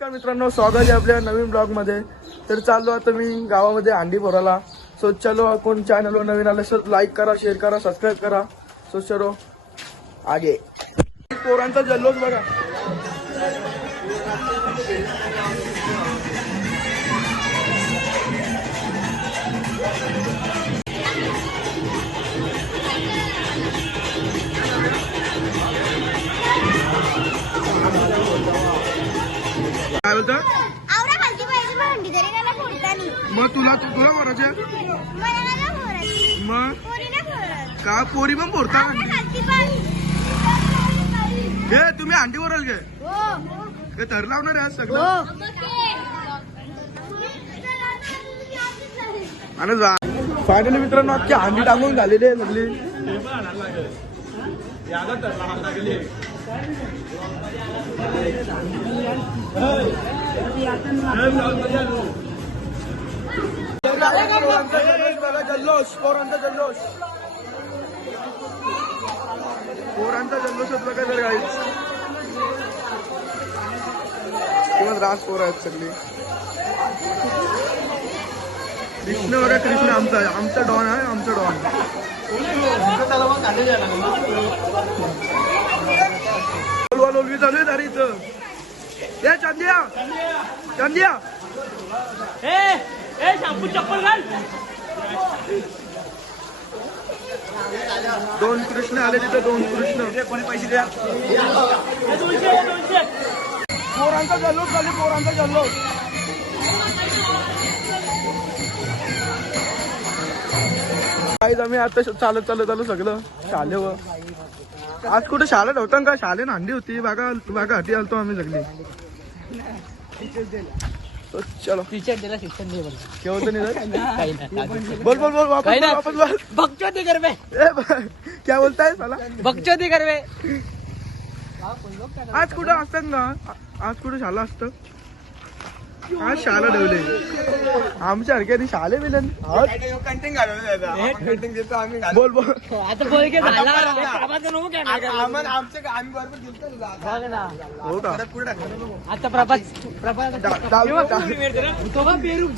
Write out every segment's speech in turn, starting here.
नमस्कार मित्रांनो, स्वागत आहे आपल्या नवीन ब्लॉग मध्ये। तर चाललो आता मी गावामध्ये अंडी भरायला। सो चलो, कोण चॅनलवर नवीन आले तर लाईक करा, शेअर करा, सबस्क्राईब करा। सो चलो आगे। पोरांचा जल्लोष बघा। काय बोलतो? मग तुला भरायचं मग का पोरी पण फोडता? हे तुम्ही अंडी भराल गे ते तर लावणार आहे सगळं। आणि फायनली मित्रांनो अख्खी अंडी टाकून झालेली आहे सगळी। जल्लोष, पोरांचा जल्लोष, पोरांचा जल्लोषच बघा जर गाईच। राज पोर आहेत सगळी। कृष्ण बघा, कृष्ण आमचा डॉन आहे, आमचा डॉन। लोलवी चालू आहे दारी इथं। ए चांदिया, चांदिया ए शॅम्पू चप्पल घाल। दोन कृष्ण आले तिथं, दोन कृष्ण। कोणी पैसे द्या। पोरांचा जल्लोष झाली, पोरांचा जल्लोष। काहीच आम्ही आता चालत सगळं शाळेवर। आज कुठे शाळेत होतं का? शाळेत अंडी होती बघा, हाती आलतो आम्ही सगळी। चलो टीचर दिला शिक्षण दे बोल। क्या होतं नाही बोल बोल वापस बोल। बकचोदी कर बे। क्या बोलताय साला? बकचोदी कर बे। आज कुठं असतात ना? आज कुठं शाळा असतं? आज शाळा ठेवले आमच्या सारख्या शाळे बिलन। बोल बोल आता बोल के झाला हो का? आता प्रभात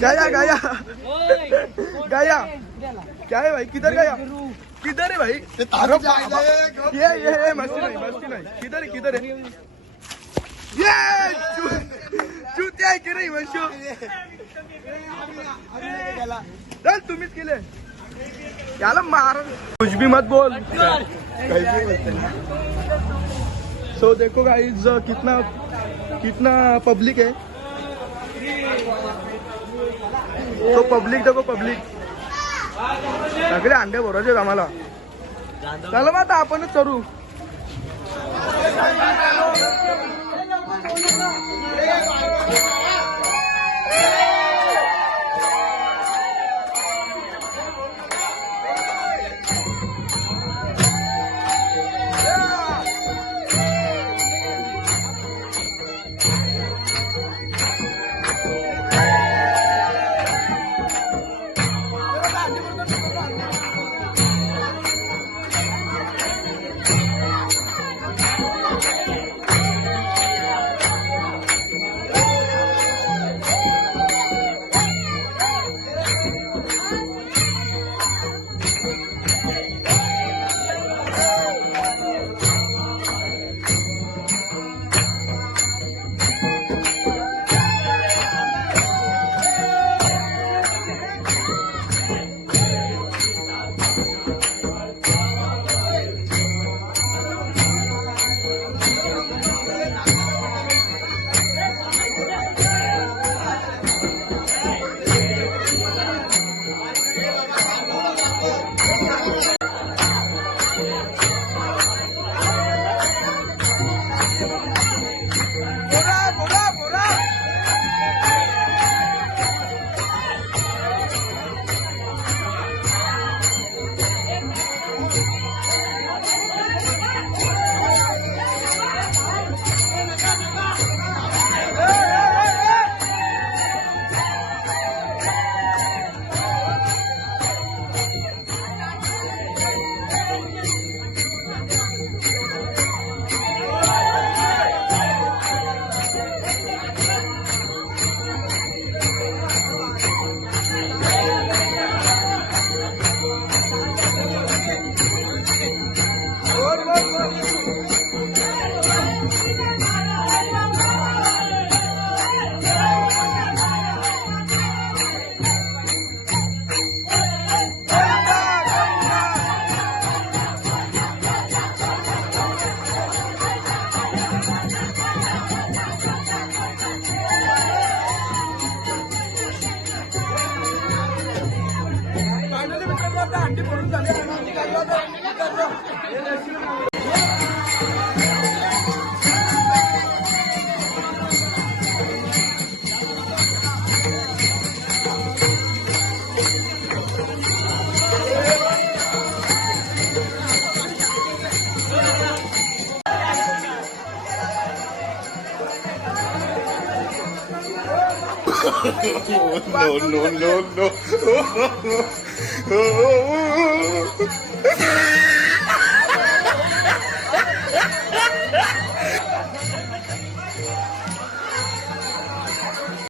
गाया गाया गाया क्या है भाई? किधर गया? किधर है भाई? ये मस्ती नहीं। किधर है? ये चूते आहे की नाही वंशू? चल तुम्हीच केले याला मार। कुछ भी मत बोल। सो देखो गाइस कितना पब्लिक है। तो पब्लिक देखो, पब्लिक सगळे अंडे भरायचे आम्हाला। चला मग आता आपणच करू।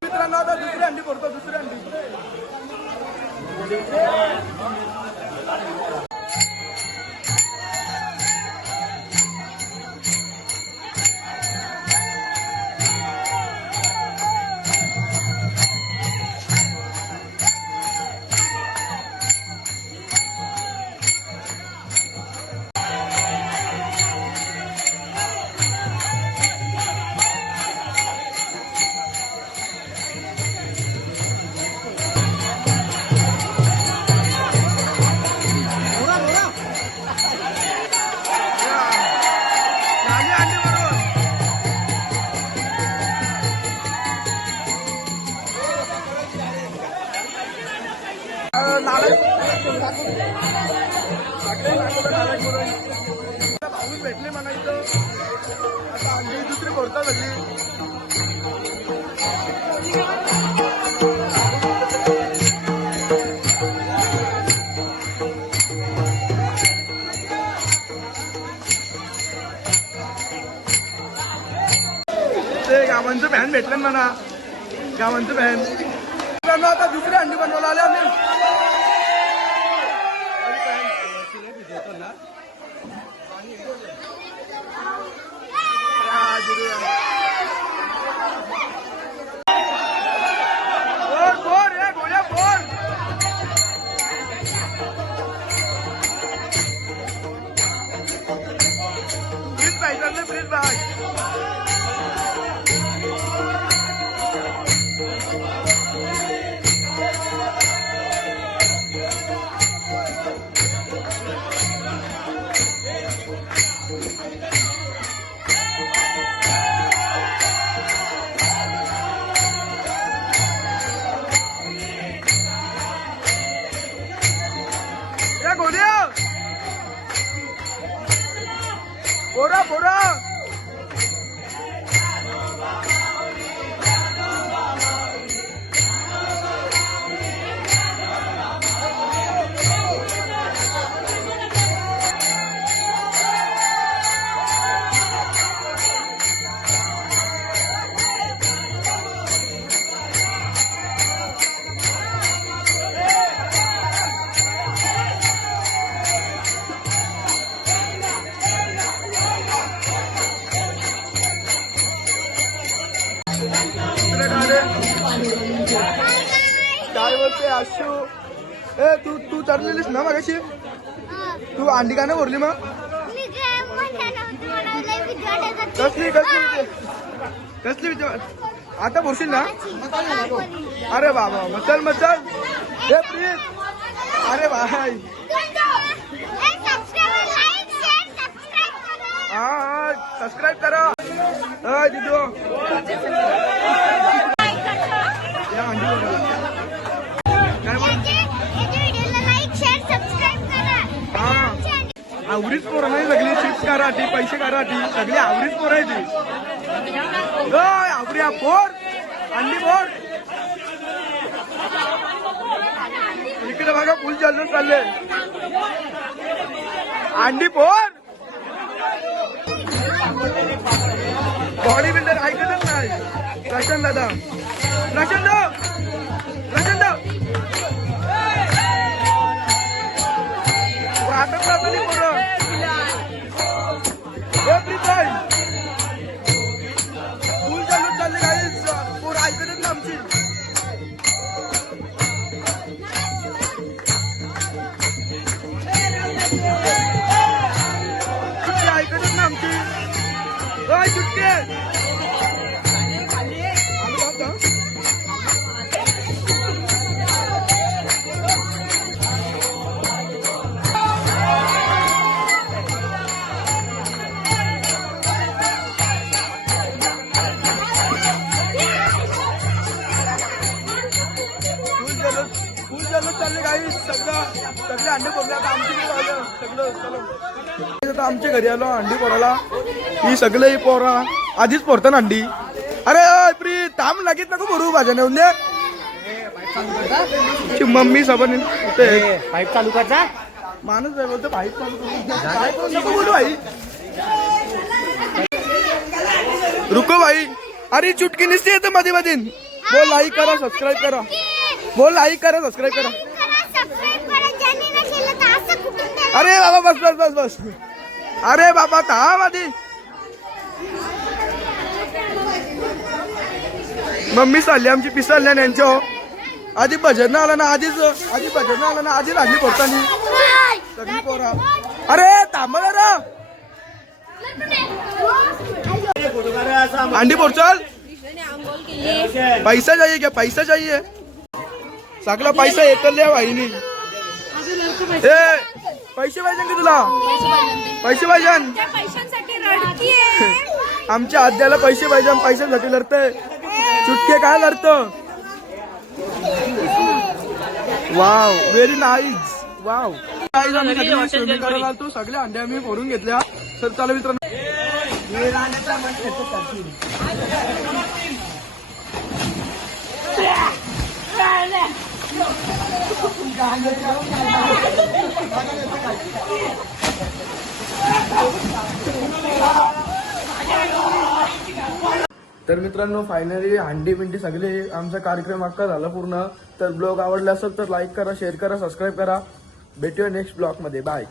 मित्रांनो आता दुसरी अंडी फोडतो दुसरी अंडी. भाऊच भेटले मला इथं. आता अंडी दुसरी फोडता झाली. ते गावांचं फॅन भेटलं मला. गावांचं फॅन आता दुसरी अंडी बनवायला आले आम्ही. बोरा बोरा काय बोलते आशू. ए तू चढलेलीस ना मगाशी. तू अंडी का नाही भरली मग. कसली कसली कसली विचार आता भरशील ना. अरे बाबा मचल मचल. हे प्लीज अरे भाई. हा सबस्क्राईब करा. दिदो आवडीच पोरं नाही सगळी. चिप्स कराठी पैसे कराठी सगळी आवडीच पोरं आहे ती. आवडी पोर अंडी पोर. इकडे बघा फुल चालून चालले. अंडी पोर बॉडी बिल्डर ऐकतच नाही. प्रशांत दादा प्रशांत प्रशांत वाटत राहतो नाही पोरं. फुल चालून चालले काही पोरं ऐकतच ना आमची. ऐकतच ना आमची. सुट्टी चालले काही सगळे अंडे फोडले. आता आमच्या सगळं आता आमच्या घरी आलो अंडी फोडायला. ही सगळे पोरा आधीच फोडतात अंडी. अरे प्रीत थांब लगेच नको भरू भाज्या नेऊन दे मम्मी सबन पाईप चालू करता माणूस आहे बोलतो भाई चालू करू. नको बोलू भाई रुको भाई अरे चुटकी निसते येतं मध्ये मध्ये बोल लाईक करा सबस्क्राईब करा बोल लाईक करा सबस्क्राईब करा अरे बाबा बस बस बस बस अरे बाबा थांब आधी मम्मी चालली आमची पिसाल्या यांच्या आधी भजन आला ना आधी भजन आला ना आधी लागली पोरतानी सगळी पोरा अरे थांब रे अंडी पोर चल पैसा चाहिए क्या पैसा चाहिए सगळा पैसा एकल्या भाईनी ए पैसे पाहिजे का तुला पैसे पाहिजे आमच्या आद्याला पैसे पाहिजे पैशासाठी लढतंय चुटके काय लढतो वाव व्हेरी नाईस वाव आम्ही सगळे स्विमिंग करायला आलतो सगळे अंडे आम्ही फोडून घेतल्या तर चला मित्रांनो तर मित्रांनो फायनली हंडी पिंडी सगळे आमचा कार्यक्रम अख्खा झाला पूर्ण तर ब्लॉग आवडला असेल तर लाईक करा शेअर करा सबस्क्राईब करा भेटूया नेक्स्ट ब्लॉग मध्ये बाय.